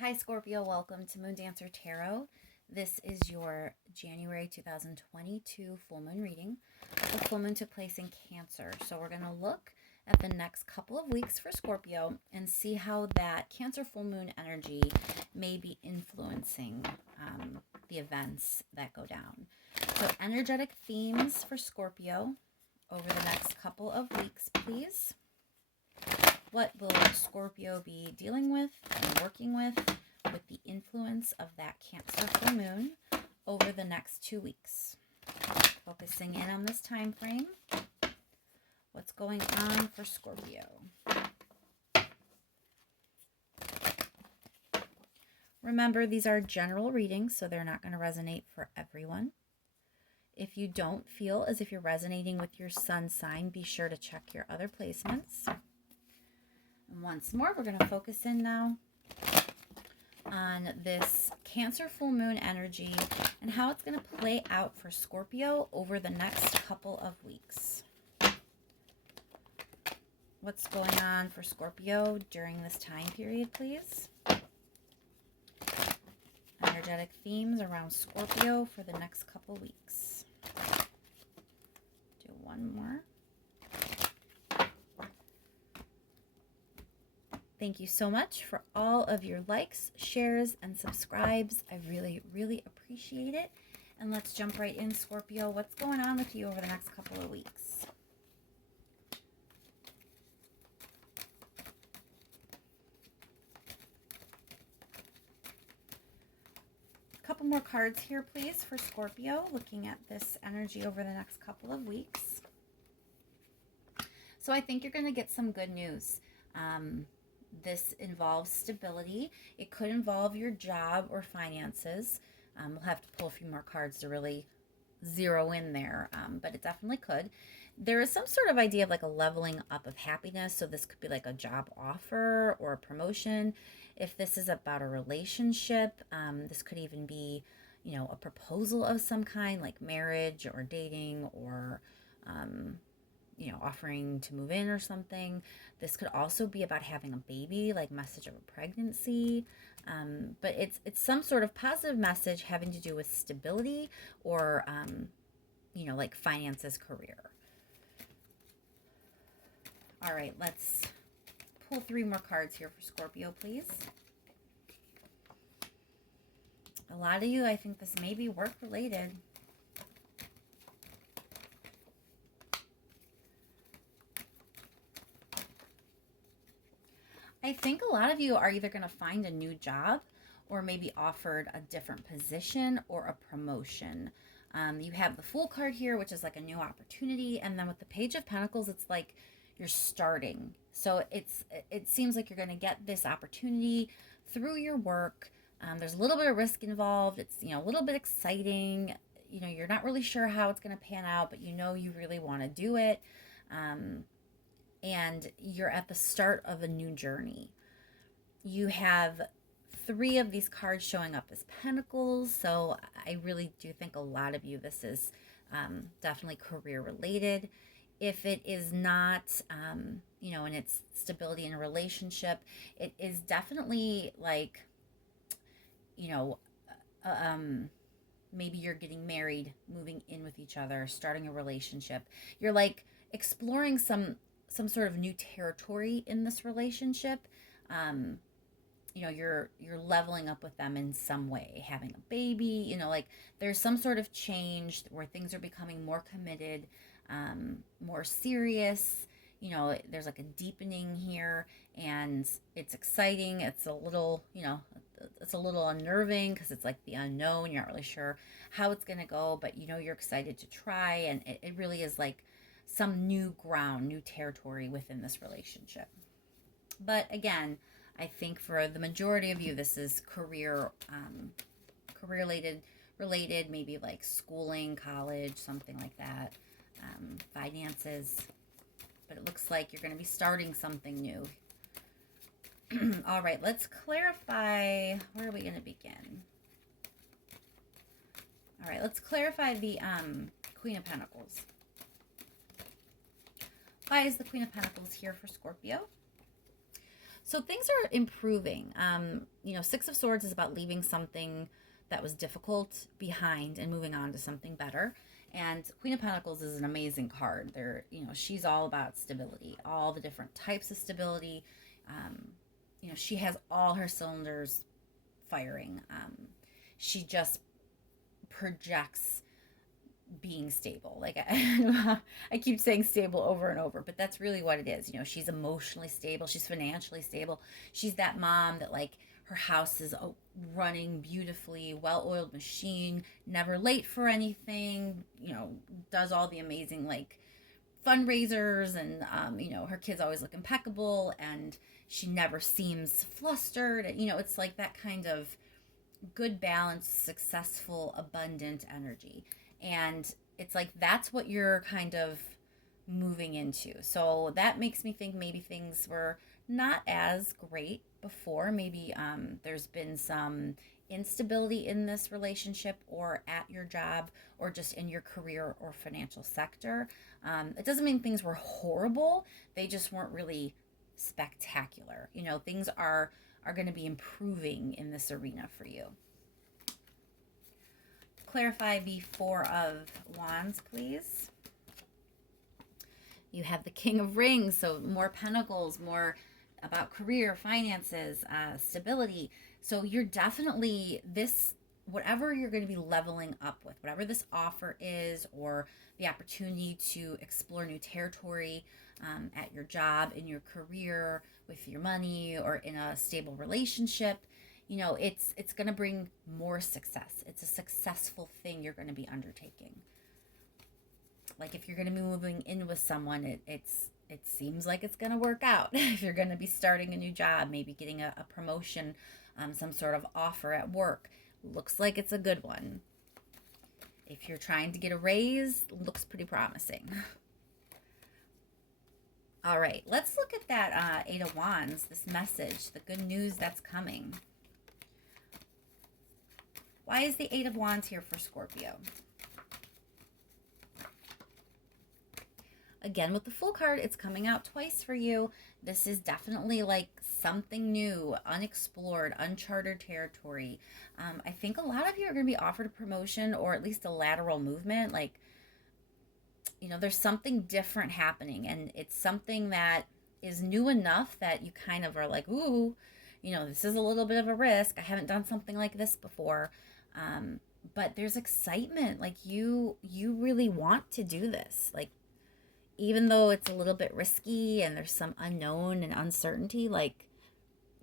Hi Scorpio, welcome to Moon Dancer Tarot. This is your January 2022 full moon reading. The full moon took place in Cancer, so we're going to look at the next couple of weeks for Scorpio and see how that Cancer full moon energy may be influencing the events that go down. So energetic themes for Scorpio over the next couple of weeks, please. What will Scorpio be dealing with and working with the influence of that Cancer full moon over the next 2 weeks? Focusing in on this time frame. What's going on for Scorpio? Remember, these are general readings, so they're not going to resonate for everyone. If you don't feel as if you're resonating with your sun sign, be sure to check your other placements. And once more, we're going to focus in now on this Cancer full moon energy and how it's going to play out for Scorpio over the next couple of weeks. What's going on for Scorpio during this time period, please? Energetic themes around Scorpio for the next couple weeks. Do one more. Thank you so much for all of your likes, shares, and subscribes. I really, really appreciate it. And let's jump right in, Scorpio. What's going on with you over the next couple of weeks? A couple more cards here, please, for Scorpio, looking at this energy over the next couple of weeks. So I think you're going to get some good news. This involves stability. It could involve your job or finances. We'll have to pull a few more cards to really zero in there, but it definitely could. There is some sort of idea of like a leveling up of happiness. So this could be like a job offer or a promotion. If this is about a relationship, this could even be, a proposal of some kind, like marriage or dating or offering to move in or something. This could also be about having a baby, like message of a pregnancy. But it's some sort of positive message having to do with stability or, like finances, career. All right, let's pull 3 more cards here for Scorpio, please. A lot of you, I think this may be work related. I think a lot of you are either going to find a new job or maybe offered a different position or a promotion. You have the Fool card here, which is like a new opportunity. And then with the Page of Pentacles, it's like you're starting. So it seems like you're going to get this opportunity through your work. There's a little bit of risk involved. It's, a little bit exciting. You're not really sure how it's going to pan out, but you really want to do it. And you're at the start of a new journey. You have 3 of these cards showing up as pentacles, so I really do think a lot of you, this is definitely career related. If it is not, and it's stability in a relationship, it is definitely like, maybe you're getting married, moving in with each other, starting a relationship. You're like exploring some sort of new territory in this relationship. You're leveling up with them in some way, having a baby, like there's some sort of change where things are becoming more committed, more serious. There's like a deepening here, and it's exciting. It's a little, it's a little unnerving because it's like the unknown. You're not really sure how it's going to go, but you're excited to try, and it really is like some new ground, new territory within this relationship. But again, I think for the majority of you, this is career related, maybe like schooling, college, something like that, finances. But it looks like you're going to be starting something new. All right, let's clarify. Where are we going to begin? All right, let's clarify the Queen of Pentacles. Why is the Queen of Pentacles here for Scorpio? So things are improving. Six of Swords is about leaving something that was difficult behind and moving on to something better. And Queen of Pentacles is an amazing card. She's all about stability, all the different types of stability. She has all her cylinders firing. She just projects being stable. Like I keep saying stable over and over, but that's really what it is. She's emotionally stable, she's financially stable. She's that mom that like her house is running beautifully, well-oiled machine, never late for anything, does all the amazing like fundraisers, and her kids always look impeccable, and she never seems flustered. It's like that kind of good balance, successful, abundant energy. And it's like that's what you're kind of moving into. So that makes me think maybe things were not as great before. Maybe there's been some instability in this relationship or at your job or just in your career or financial sector. It doesn't mean things were horrible, they just weren't really spectacular. Things are going to be improving in this arena for you. Clarify the Four of Wands, please. You have the King of Rings, so more pentacles, more about career, finances, stability. So you're definitely whatever you're going to be leveling up with, whatever this offer is, or the opportunity to explore new territory at your job, in your career, with your money, or in a stable relationship, it's going to bring more success. It's a successful thing you're going to be undertaking. Like if you're going to be moving in with someone, it seems like it's going to work out. If you're going to be starting a new job, maybe getting a promotion, some sort of offer at work, looks like it's a good one. If you're trying to get a raise, looks pretty promising. All right, let's look at that Eight of Wands, this message, the good news that's coming. Why is the Eight of Wands here for Scorpio? Again, with the Fool card, it's coming out twice for you. This is definitely like something new, unexplored, uncharted territory. I think a lot of you are going to be offered a promotion or at least a lateral movement. Like, there's something different happening, and it's something that is new enough that you kind of are like, ooh, this is a little bit of a risk. I haven't done something like this before. But there's excitement. Like you really want to do this. Like, even though it's a little bit risky and there's some unknown and uncertainty, like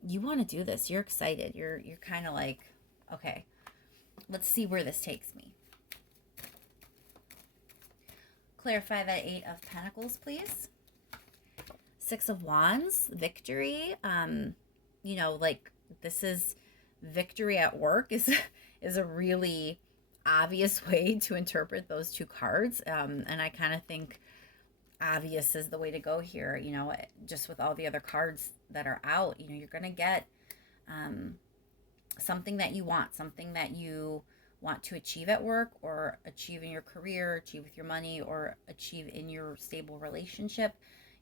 you want to do this. You're excited. You're kind of like, okay, let's see where this takes me. Clarify that Eight of Pentacles, please. Six of Wands, victory. Like this is victory at work is a really obvious way to interpret those two cards. And I kind of think obvious is the way to go here. Just with all the other cards that are out, you're going to get something that you want, something that you want to achieve at work, or achieve in your career, achieve with your money, or achieve in your stable relationship.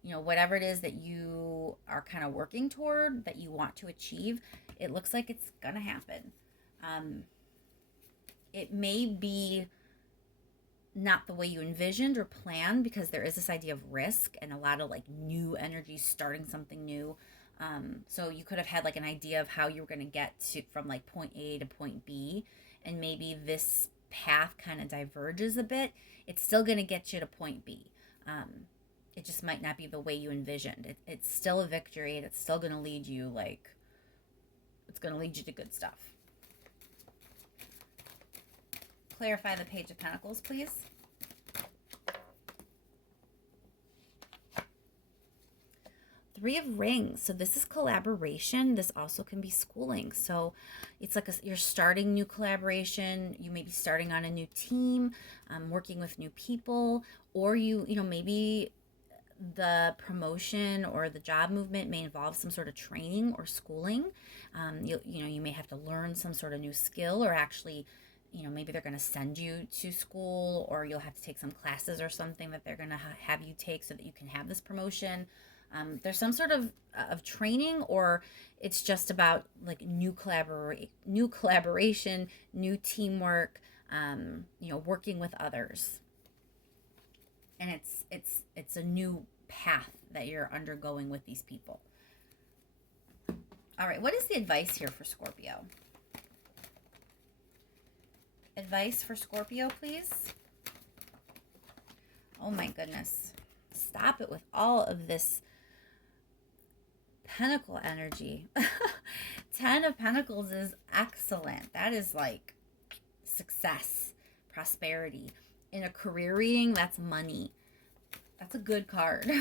Whatever it is that you are kind of working toward, that you want to achieve, it looks like it's going to happen. It may be not the way you envisioned or planned, because there is this idea of risk and a lot of like new energy, starting something new. So you could have had like an idea of how you were going to get from like point A to point B, and maybe this path kind of diverges a bit. It's still going to get you to point B. It just might not be the way you envisioned. It's still a victory, and it's still going to lead you it's going to lead you to good stuff. Clarify the Page of Pentacles, please. Three of Rings. So this is collaboration. This also can be schooling. So it's like you're starting new collaboration. You may be starting on a new team, working with new people, or maybe the promotion or the job movement may involve some sort of training or schooling. You may have to learn some sort of new skill, or actually maybe they're going to send you to school, or you'll have to take some classes or something that they're going to have you take so that you can have this promotion. There's some sort of training, or it's just about like new collaboration, new teamwork, working with others. And it's a new path that you're undergoing with these people. All right, what is the advice here for Scorpio? Advice for Scorpio, please. Oh my goodness. Stop it with all of this Pentacle energy. 10 of Pentacles is excellent. That is like success, prosperity. In a career reading, that's money. That's a good card.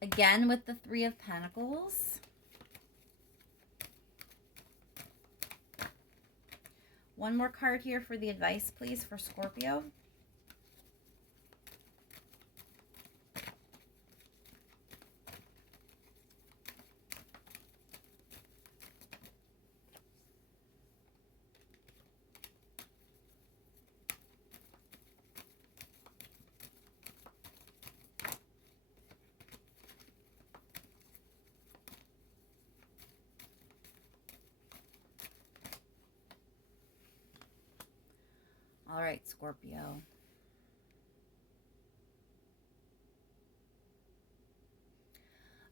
Again, with the 3 of Pentacles. One more card here for the advice, please, for Scorpio. All right, Scorpio.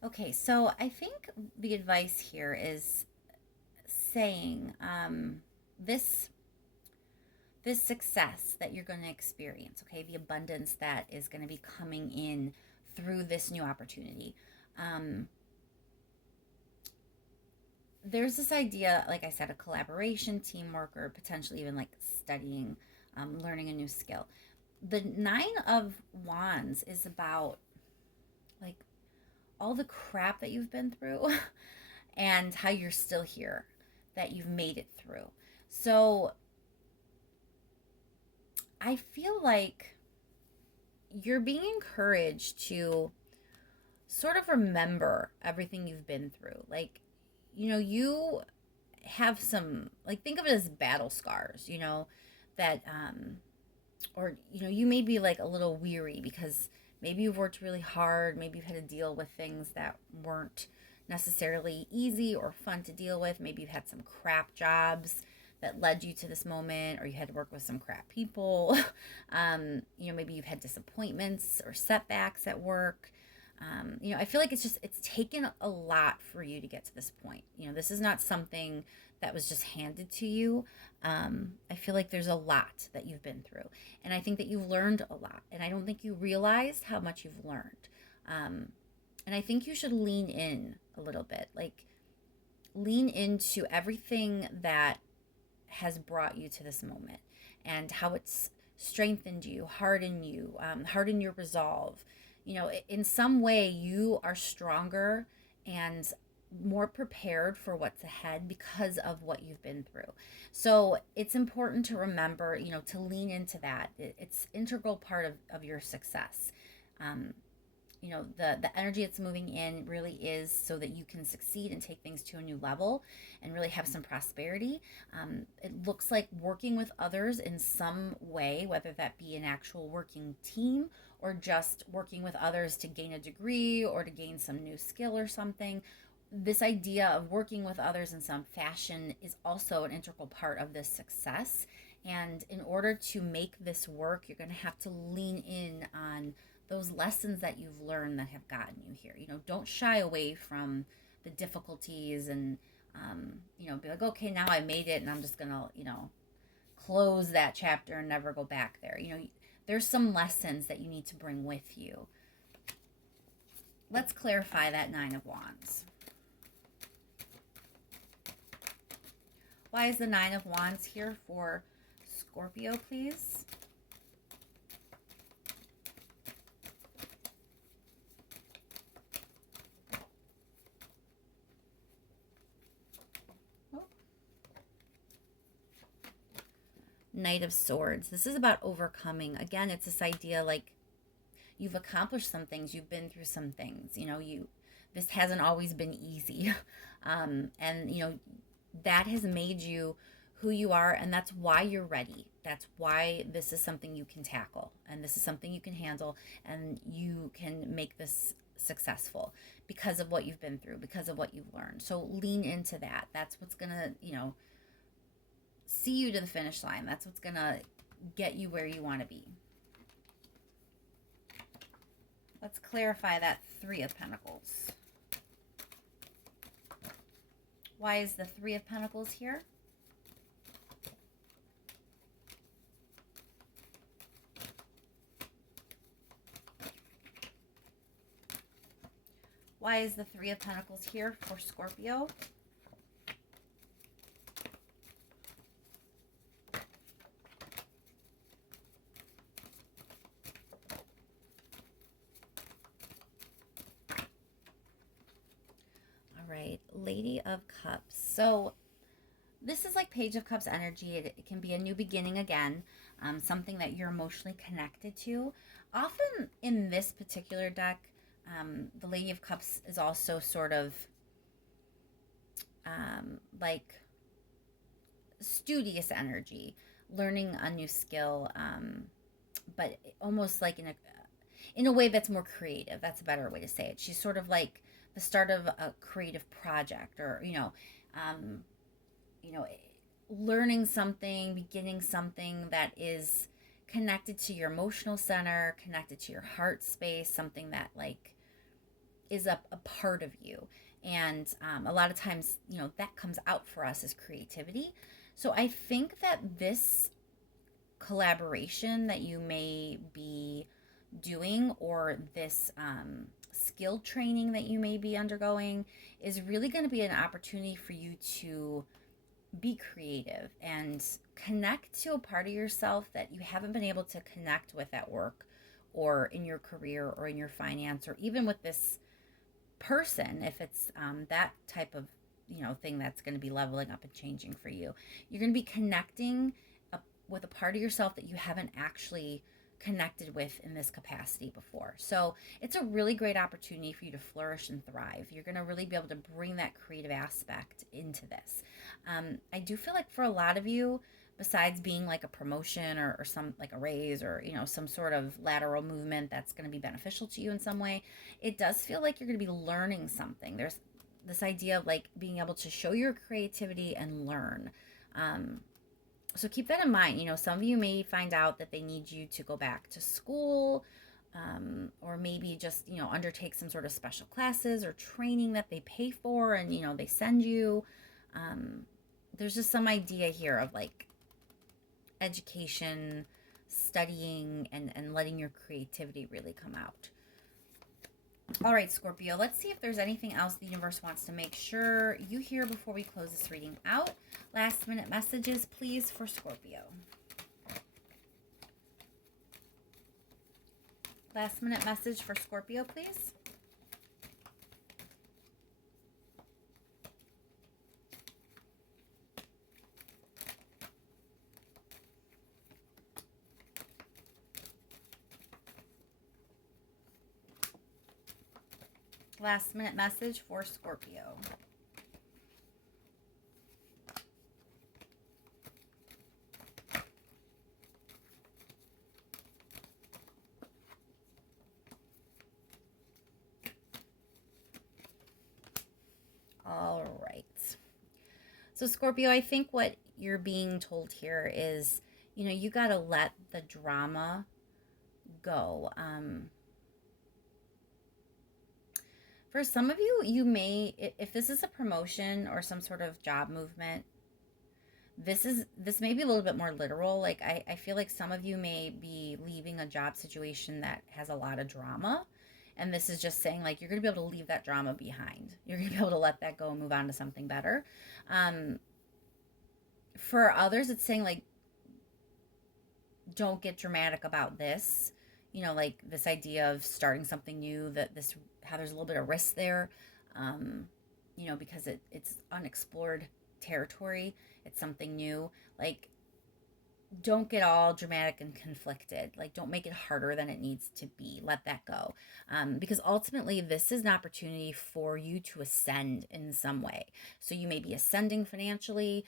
Okay, so I think the advice here is saying this success that you're going to experience, okay, the abundance that is going to be coming in through this new opportunity. There's this idea, like I said, a collaboration, teamwork, or potentially even like studying, learning a new skill. The 9 of Wands is about like all the crap that you've been through and how you're still here, that you've made it through. So I feel like you're being encouraged to sort of remember everything you've been through. Like, you have some, like, think of it as battle scars, that, or, you may be like a little weary because maybe you've worked really hard. Maybe you've had to deal with things that weren't necessarily easy or fun to deal with. Maybe you've had some crap jobs that led you to this moment, or you had to work with some crap people. Maybe you've had disappointments or setbacks at work. I feel like it's taken a lot for you to get to this point. This is not something that was just handed to you. I feel like there's a lot that you've been through, and I think that you've learned a lot, and I don't think you realized how much you've learned. And I think you should lean in a little bit, like lean into everything that has brought you to this moment and how it's strengthened you, hardened your resolve. In some way you are stronger and more prepared for what's ahead because of what you've been through. So it's important to remember, to lean into that. It's integral part of your success. The energy it's moving in really is so that you can succeed and take things to a new level and really have some prosperity. It looks like working with others in some way, whether that be an actual working team or just working with others to gain a degree or to gain some new skill or something. This idea of working with others in some fashion is also an integral part of this success. And in order to make this work, you're going to have to lean in on those lessons that you've learned that have gotten you here. Don't shy away from the difficulties and, be like, okay, now I made it and I'm just going to, close that chapter and never go back there. There's some lessons that you need to bring with you. Let's clarify that 9 of Wands. Why is the 9 of Wands here for Scorpio, please? Knight of Swords. This is about overcoming. Again, it's this idea like you've accomplished some things, you've been through some things. This hasn't always been easy, and that has made you who you are, and that's why you're ready. That's why this is something you can tackle, and this is something you can handle, and you can make this successful because of what you've been through, because of what you've learned. So lean into that. That's what's going to, see you to the finish line. That's what's going to get you where you want to be. Let's clarify that Three of Pentacles. Why is the Three of Pentacles here? Why is the Three of Pentacles here for Scorpio? All right, Lady of Cups. So this is like Page of Cups energy. It can be a new beginning again, something that you're emotionally connected to. Often in this particular deck, the Lady of Cups is also sort of like studious energy, learning a new skill, but almost like in a way that's more creative. That's a better way to say it. She's sort of like the start of a creative project, or you know, learning something, beginning something that is connected to your emotional center, connected to your heart space, something that like is a part of you. And a lot of times, that comes out for us as creativity. So I think that this collaboration that you may be doing, or this skill training that you may be undergoing, is really going to be an opportunity for you to be creative and connect to a part of yourself that you haven't been able to connect with at work, or in your career, or in your finance, or even with this person, if it's that type of thing that's going to be leveling up and changing for you. You're going to be connecting with a part of yourself that you haven't actually connected with in this capacity before. So it's a really great opportunity for you to flourish and thrive. You're going to really be able to bring that creative aspect into this. I do feel like for a lot of you, besides being like a promotion, or some like a raise, or some sort of lateral movement that's going to be beneficial to you in some way, it does feel like you're going to be learning something. There's this idea of like being able to show your creativity and learn. So keep that in mind. Some of you may find out that they need you to go back to school, or maybe just undertake some sort of special classes or training that they pay for, and they send you. There's just some idea here of like education, studying, and letting your creativity really come out. All right, Scorpio, let's see if there's anything else the universe wants to make sure you hear before we close this reading out. Last minute messages, please, for Scorpio. Last minute message for Scorpio, please. Last minute message for Scorpio. All right. So Scorpio, I think what you're being told here is, you got to let the drama go. For some of you, you may, if this is a promotion or some sort of job movement, this may be a little bit more literal. Like I feel like some of you may be leaving a job situation that has a lot of drama. And this is just saying like, you're going to be able to leave that drama behind. You're going to be able to let that go and move on to something better. For others, it's saying like, don't get dramatic about this. Like this idea of starting something new, how there's a little bit of risk there, because it's unexplored territory. It's something new. Like, don't get all dramatic and conflicted. Like, don't make it harder than it needs to be. Let that go. Because ultimately, this is an opportunity for you to ascend in some way. So you may be ascending financially.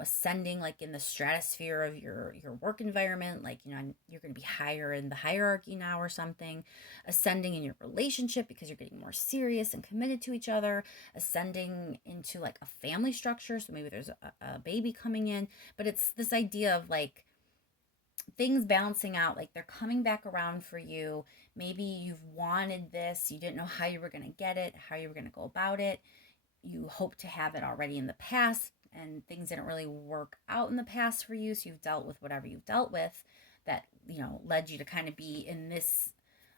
ascending like in the stratosphere of your work environment, like, you're going to be higher in the hierarchy now or something, ascending in your relationship because you're getting more serious and committed to each other, ascending into like a family structure. So maybe there's a baby coming in, but it's this idea of like things balancing out, like they're coming back around for you. Maybe you've wanted this, you didn't know how you were going to get it, how you were going to go about it. You hope to have it already in the past, and things didn't really work out in the past for you, so you've dealt with whatever you've dealt with that led you to kind of be in this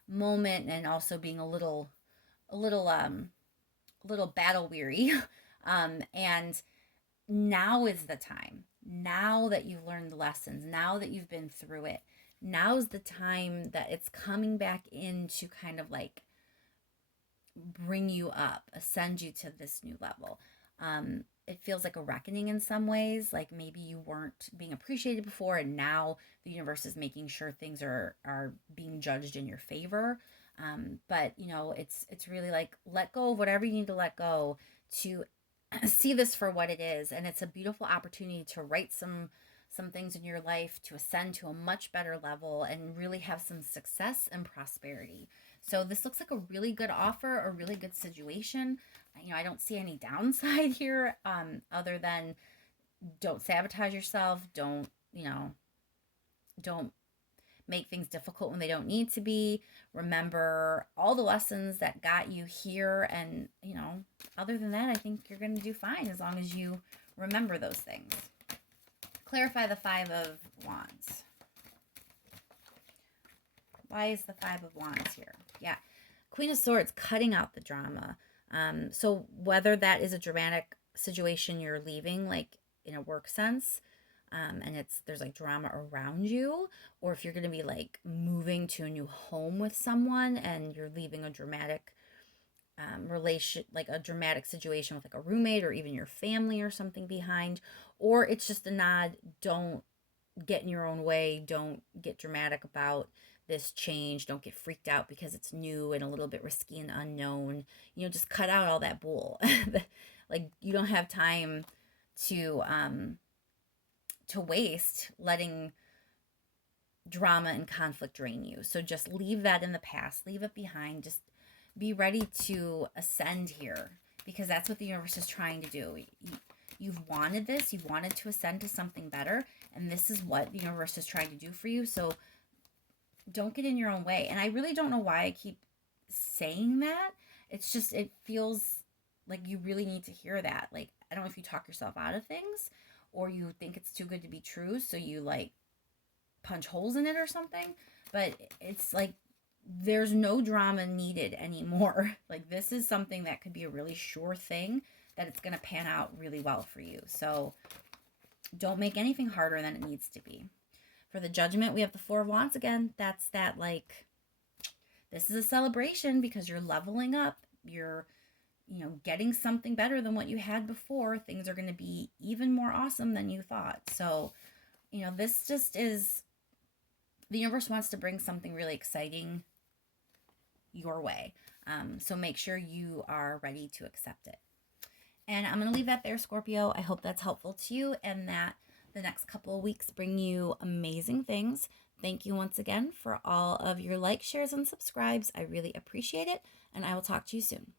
moment, and also being a little battle weary. And now is the time. Now that you've learned the lessons, now that you've been through it, now's the time that it's coming back in to kind of like bring you up, ascend you to this new level. It feels like a reckoning in some ways, like maybe you weren't being appreciated before, and now the universe is making sure things are being judged in your favor. But it's really like, let go of whatever you need to let go to see this for what it is. And it's a beautiful opportunity to write some things in your life, to ascend to a much better level and really have some success and prosperity. So this looks like a really good offer, a really good situation. I don't see any downside here, other than don't sabotage yourself. Don't make things difficult when they don't need to be. Remember all the lessons that got you here. And, other than that, I think you're going to do fine as long as you remember those things. Clarify the Five of Wands. Why is the Five of Wands here? Yeah. Queen of Swords, cutting out the drama. So whether that is a dramatic situation you're leaving, like in a work sense, and there's like drama around you, or if you're going to be like moving to a new home with someone and you're leaving a dramatic relation, like a dramatic situation with like a roommate or even your family or something behind, or it's just a nod. Don't get in your own way. Don't get dramatic about this change. Don't get freaked out because it's new and a little bit risky and unknown. Just cut out all that bull. Like, you don't have time to waste letting drama and conflict drain you. So just leave that in the past, leave it behind. Just be ready to ascend here, because that's what the universe is trying to do. You've wanted this, you've wanted to ascend to something better, and this is what the universe is trying to do for you. So don't get in your own way. And I really don't know why I keep saying that. It's just, it feels like you really need to hear that. Like, I don't know if you talk yourself out of things, or you think it's too good to be true, so you like punch holes in it or something. But it's like, there's no drama needed anymore. Like, this is something that could be a really sure thing, that it's going to pan out really well for you. So don't make anything harder than it needs to be. For the Judgment, we have the Four of Wands again. That's that, like, this is a celebration because you're leveling up. You're, getting something better than what you had before. Things are going to be even more awesome than you thought. So, this just is, the universe wants to bring something really exciting your way. So make sure you are ready to accept it. And I'm going to leave that there, Scorpio. I hope that's helpful to you, and that the next couple of weeks bring you amazing things. Thank you once again for all of your likes, shares, and subscribes. I really appreciate it, and I will talk to you soon.